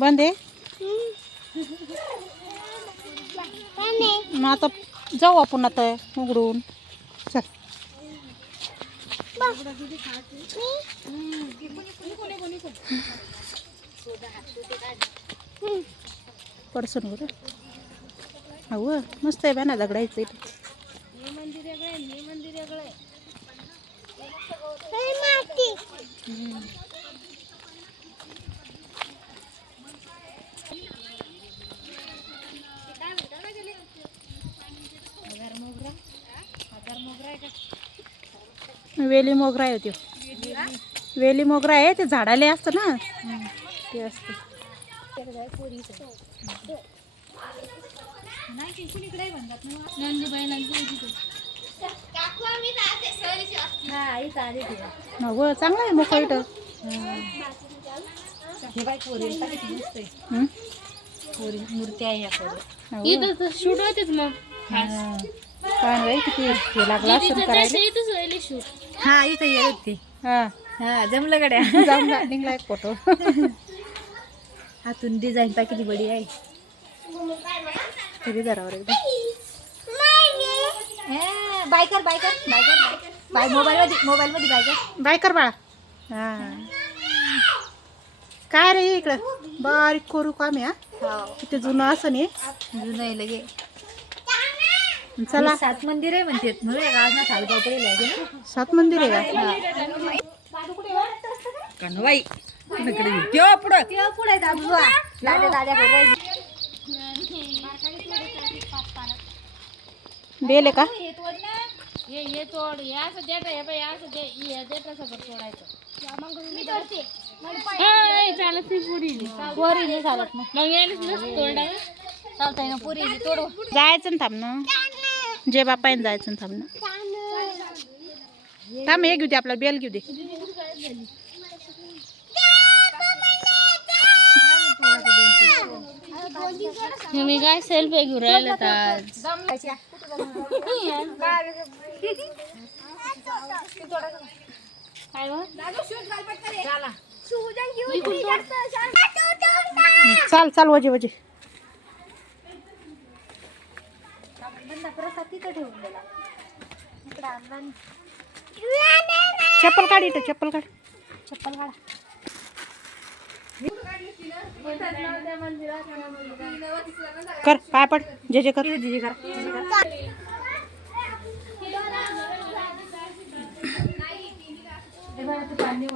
बंद आहे. मग आता जाऊ आपण आता उघडून. चल. पडसून बरं. हो मस्त आहे ना दगडायचं इथे. वेली मोगरा आहे तो. वेली मोगरा आहे ते झाडाले असतं ना ते असतं. हो चांगलं आहे मोकळं इथं. मूर्ती आहे इथं शूट होतेच मग. काय किती हे लागला असं करायला. हा इथं येत होती. हा हा जमलं गड्या. जमला निघला एक फोटो. हातून डिझाईन पा किती बडी आहे. तरी जरावर एकदम बायकर बायकर बायकर बाय मोबाईल मध्ये बायकर बाय कर बाळा. हा काय रे इकडं बारीक करू काम आहे. हा किती जुनं असं नाही जुनं आहे लगे. चला 7 मंदिर आहे म्हणते मला गावात ना सालगाव 7 मंदिर आहे का. कणवाई पुढे पुढे दादा दादा बेल आहे का. हे तोड हे असं देत हे बाई असं दे हे देत सगळं तोडायचं. चालत नाही पुरी नाही चालत मग तोडा चालतंय ना पुरी तोडू. जायचं ना थांब ना जे बापायन जायचं ना थांब ना. थांब हे घेऊ दे आपला बेल घेऊ दे. मी काय सेल्फी घेऊन राहिलं आज. चाल चाल वजे वजे. चप्पल काढ इथं चप्पल काढ. चप्पल काढा. कर पाय पड जे जे कर. पाणी